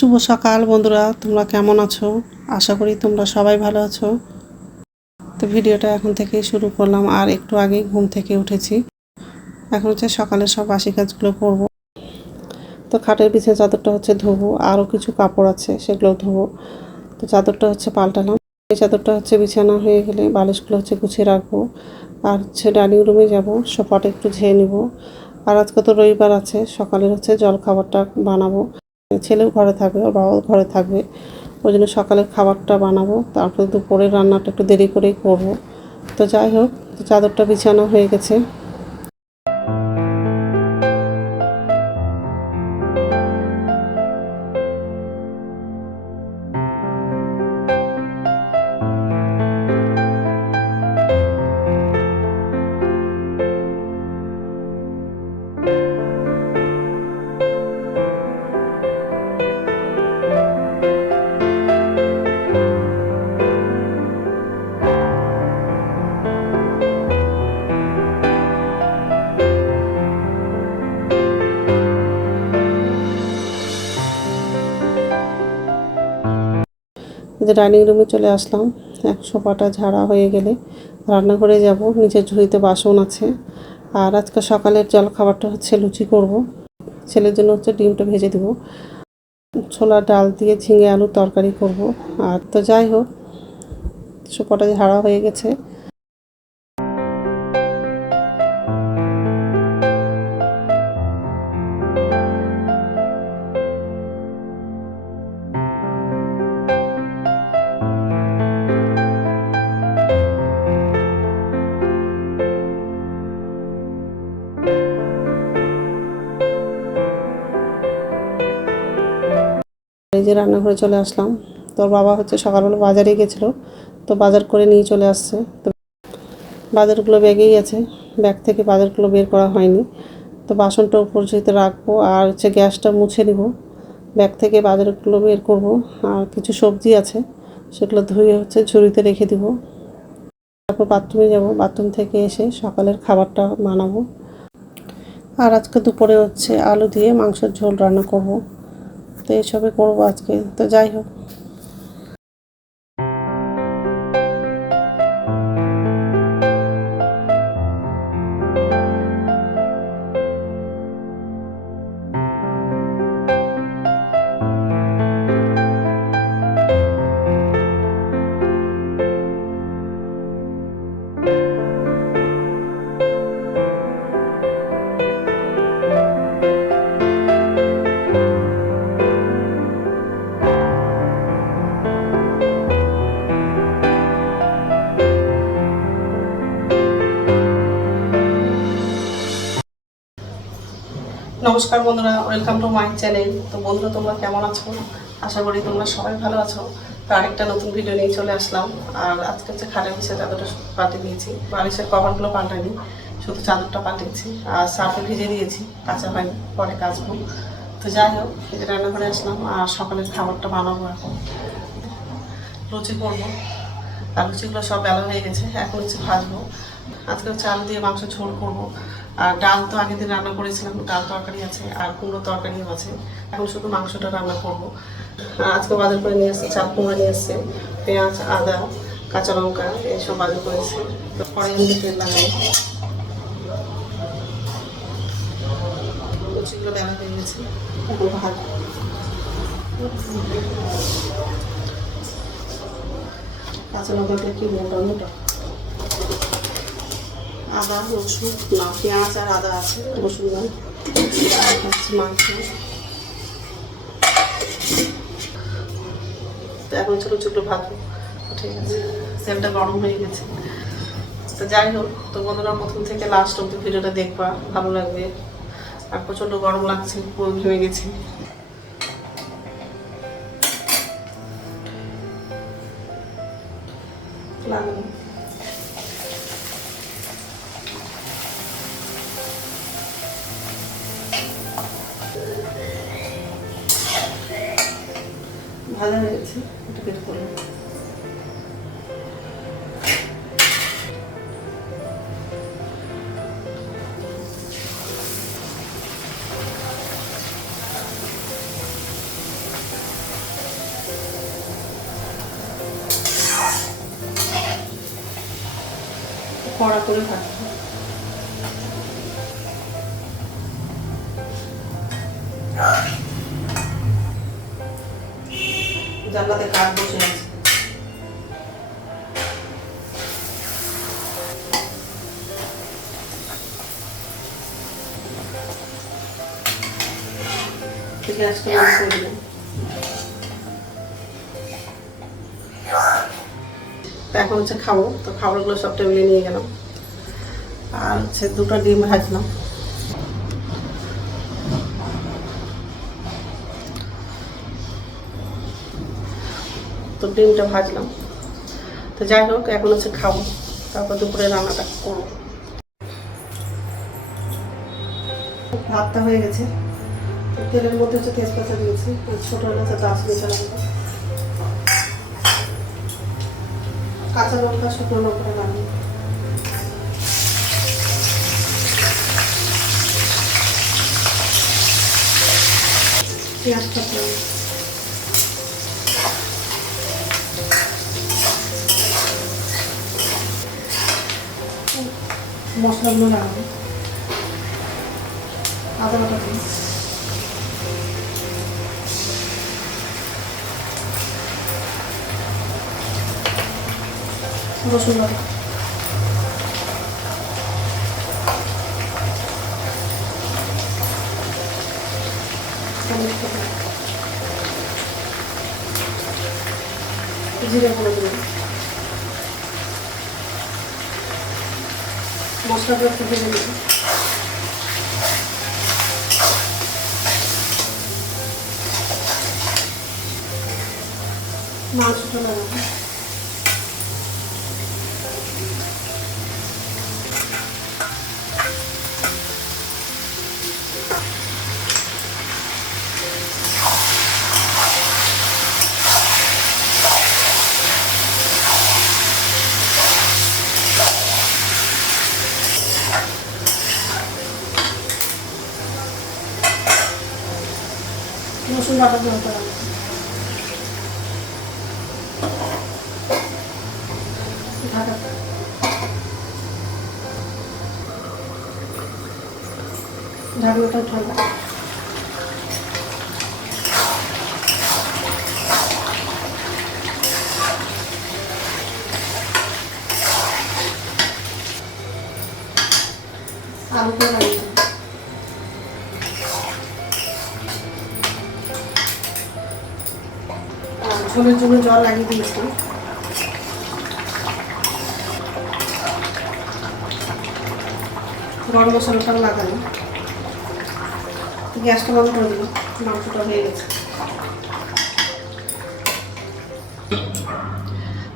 শুভ সকাল বন্ধুরা, তোমরা কেমন আছো? আশা করি তোমরা সবাই ভালো আছো। তো ভিডিওটা এখন থেকে শুরু করলাম, আর একটু আগেই ঘুম থেকে উঠেছি। এখন হচ্ছে সকালের সব বাসি কাজগুলো করব। তো খাটের পিছনে চাদরটা হচ্ছে ধোবো, আরও কিছু কাপড় আছে সেগুলো ধোবো। তো চাদরটা হচ্ছে পাল্টালাম। এই চাদরটা হচ্ছে বিছানা হয়ে গেলে বালিশগুলো হচ্ছে গুছিয়ে রাখব। আর হচ্ছে ডাইনিং রুমে যাব, সোফাটা একটু ঝেয়ে নিব। আর আজকে তো রবিবার আছে, সকালের হচ্ছে জল খাবারটা বানাবো। ছেলেও ঘরে থাকবে, ওর বাবাও ঘরে থাকবে। ওই জন্য সকালের খাবারটা বানাবো, তারপরে দুপুরের রান্নাটা একটু দেরি করেই করব। তো যাই হোক, চাদরটা বিছানো হয়ে গেছে। যে ডাইনিং রুমে চলে আসলাম। একশো পাটা ঝাড়া হয়ে গেলে রান্নাঘরে যাব। নিজের ঝুড়িতে বাসন আছে। আর আজকে সকালের জল খাবারটা হচ্ছে লুচি করব। ছেলের জন্য হচ্ছে ডিমটা ভেজে দেব। ছোলা ডাল দিয়ে ঝিঙে আলু তরকারি করব। আর তো যাই হোক সোফাটা ঝাড়া হয়ে গেছে। এই যে রান্নাঘরে চলে আসলাম। তোর বাবা হচ্ছে সকালবেলা বাজারে গেছিল, তো বাজার করে নিয়ে চলে আসছে। তো বাজারগুলো ব্যাগেই আছে, ব্যাগ থেকে বাজারগুলো বের করা হয়নি। তো বাসনটা উপর যেতে রাখব আর হচ্ছে গ্যাসটা মুছে নিব। ব্যাগ থেকে বাজারগুলো বের করব আর কিছু সবজি আছে, সেগুলো ধুয়ে হচ্ছে ঝুড়িতে রেখে দিব। তারপর বাথরুমে যাব, বাথরুম থেকে এসে সকালের খাবারটা বানাবো। আর আজকে দুপুরে হচ্ছে আলু দিয়ে মাংসের ঝোল রান্না করব। তো এইসবে করব আজকে। তো যাই হোক। নমস্কার বন্ধুরা ওয়েলকাম টু মাই চ্যানেল তো বন্ধুরা, তোমরা কেমন আছো? আশা করি তোমরা সবাই ভালো আছো। তো আরেকটা নতুন ভিডিও নিয়ে চলে আসলাম। আর আজকে হচ্ছে খাটের পিছিয়ে চাদরটা পাল্টে দিয়েছি। বালিশের কভারগুলো পাল্টাইনি, শুধু চাদরটা পাল্টেছি। আর সার্ফে ভিজে দিয়েছি, কাঁচা হয়নি, পরে কাচবো। তো যাই হোক এই যে রান্নাঘরে আসলাম। আর সকালের খাবারটা বানাবো এখন। লুচি করব। আর লুচিগুলো সব বেলা হয়ে গেছে। এখন হচ্ছে ভাজবো। আজকে চাল দিয়ে মাংস ঝোল করব। আর ডাল তো আগের দিন রান্না করেছিলাম, ডাল তরকারি আছে আর কুমড়ো তরকারিও আছে। এখন শুধু মাংসটা রান্না করব। আজকে বাজার করে নিয়ে আসছে চাল কুমড়ো নিয়ে আসছে পেঁয়াজ, আদা, কাঁচা লঙ্কা, এইসব বাজার করেছে। পরে এমনি তেল ভাজবো কাঁচা লঙ্কাটা কি মোটা আদা, রসুন না পেঁয়াজ আর আদা আছে। রসুন না হচ্ছে মাংস। তো এখন ছোটো ছোটো ভাজবো ঠিক আছে তেলটা গরম হয়ে গেছে। তো যাই হোক, তো বন্ধুরা, প্রথম থেকে লাস্ট অব্দি ভিডিওটা দেখবা, ভালো লাগবে। আর প্রচণ্ড গরম লাগছে পুরো ঘেমে গেছি। ভালো হয়েছে একটু বের করলাম করা করে কাটতে জানলাতে কাঠ বসে আছে। এখন হচ্ছে খাব। তো খাবারগুলো সব টেবিলে নিয়ে গেলাম। আর হচ্ছে দুটো ডিম ভাজলাম। তো ডিমটা ভাজলাম। তো যাই হোক, এখন হচ্ছে খাব। তারপর দুপুরে রান্নাটা করব। ভাতটা হয়ে গেছে। তেলের মধ্যে হচ্ছে তেজপাতা দিয়েছি। ছোটো এলাচা দারচিনি চালা কাঁচা লঙ্কা, শুকনো লঙ্কা রান্না পেঁয়াজটা মশলাগুলো লাগাবো আদা বাটা দিই। রসুন বাটা। বাটা। গুঁড়ো দিলাম মশলাগুলো একটু ভেজে নেব রসুন বাটা হতে হবে ঢাকা ঢাকনাটা উঠাবো আলুটা ঝোলের জন্য জল লাগিয়ে দিয়েছি। গরম মশলাটা লাগানো গ্যাসটা বন্ধ করে দিল মাংসটা হয়ে গেছে।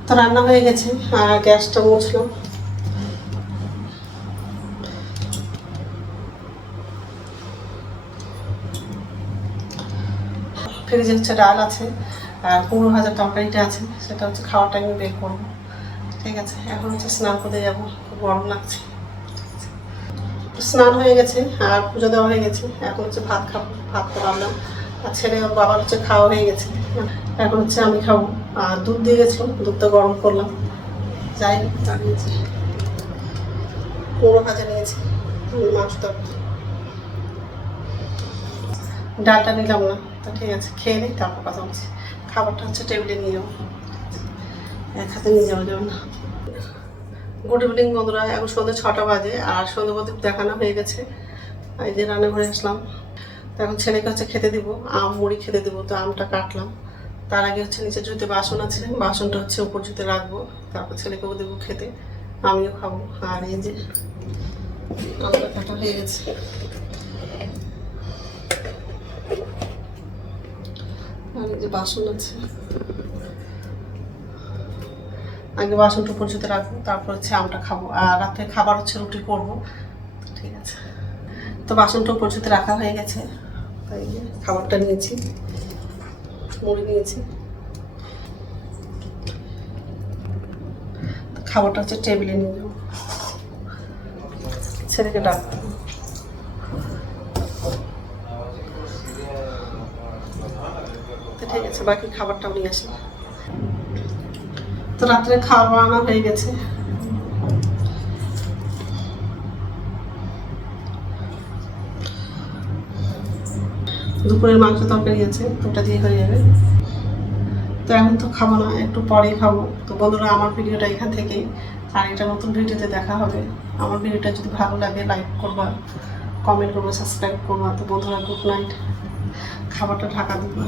তো রান্না হয়ে গেছে, আর গ্যাসটা মুছলাম। ফ্রিজে হচ্ছে ডাল আছে। আর কুমড়ো ভাজার তরকারিটা আছে, সেটা হচ্ছে খাওয়ার টাইমে বের করব। ঠিক আছে, এখন হচ্ছে স্নান করতে যাব, খুব গরম লাগছে। স্নান হয়ে গেছে, আর পুজো দেওয়া হয়ে গেছে, এখন হচ্ছে ভাত খাব, ভাত তো রান্নাম আর ছেলে বাবার হচ্ছে খাওয়া হয়ে গেছে, এখন হচ্ছে আমি খাব। আর দুধ দিয়ে গেছিলাম, দুধটা গরম করলাম। যাই নিয়েছি। কুমড়ো ভাজা নিয়েছি মাংস ডালটা নিলাম না, তো ঠিক আছে, খেয়ে নিই তারপর কথা বলছি খাবারটা হচ্ছে টেবিলে নিয়ে এক হাতে নিয়ে যাওয়া যাবে না। গুড ইভিনিং বন্ধুরা, এখন সন্ধ্যে ছটা বাজে আর সন্ধ্যে প্রদীপ দেখানো হয়ে গেছে। এই যে রান্নাঘরে আসলাম। তো এখন ছেলেকে হচ্ছে খেতে দিব, আম, মুড়ি খেতে দিব, তো আমটা কাটলাম। তার আগে হচ্ছে নিচে জুতে বাসন আছে, বাসনটা হচ্ছে উপর জুতে রাখব। তারপর ছেলেকেও দেবো খেতে, আমিও খাব। আর এই যে আমটা কাটা হয়ে গেছে। এই যে বাসন আছে। আগে বাসনটা রাখব, তারপর হচ্ছে আমটা খাব। আর রাতে খাবার হচ্ছে রুটি করব। ঠিক আছে। তো বাসনটা পর্যন্ত রাখা হয়ে গেছে। খাবারটা নিয়েছি, মুড়ি নিয়েছি। খাবারটা হচ্ছে টেবিলে নিয়ে যাব। ছেলেকে ডাকতে ঠিক গেছে, বাকি খাবারটা উনি আসি। তো রাত্রে খাওয়া বানানো হয়ে গেছে। দুপুরের মাংস তরকারি আছে, ওটা দিয়ে হয়ে যাবে। তো এখন তো খাব না, একটু পরে খাব। তো বন্ধুরা, আমার ভিডিওটা এখান থেকে আর এটা নতুন ভিডিওতে দেখা হবে। আমার ভিডিওটা যদি ভালো লাগে লাইক করবা কমেন্ট করবা সাবস্ক্রাইব করবা। তো বন্ধুরা গুড নাইট খাবারটা ঢাকা দিবা।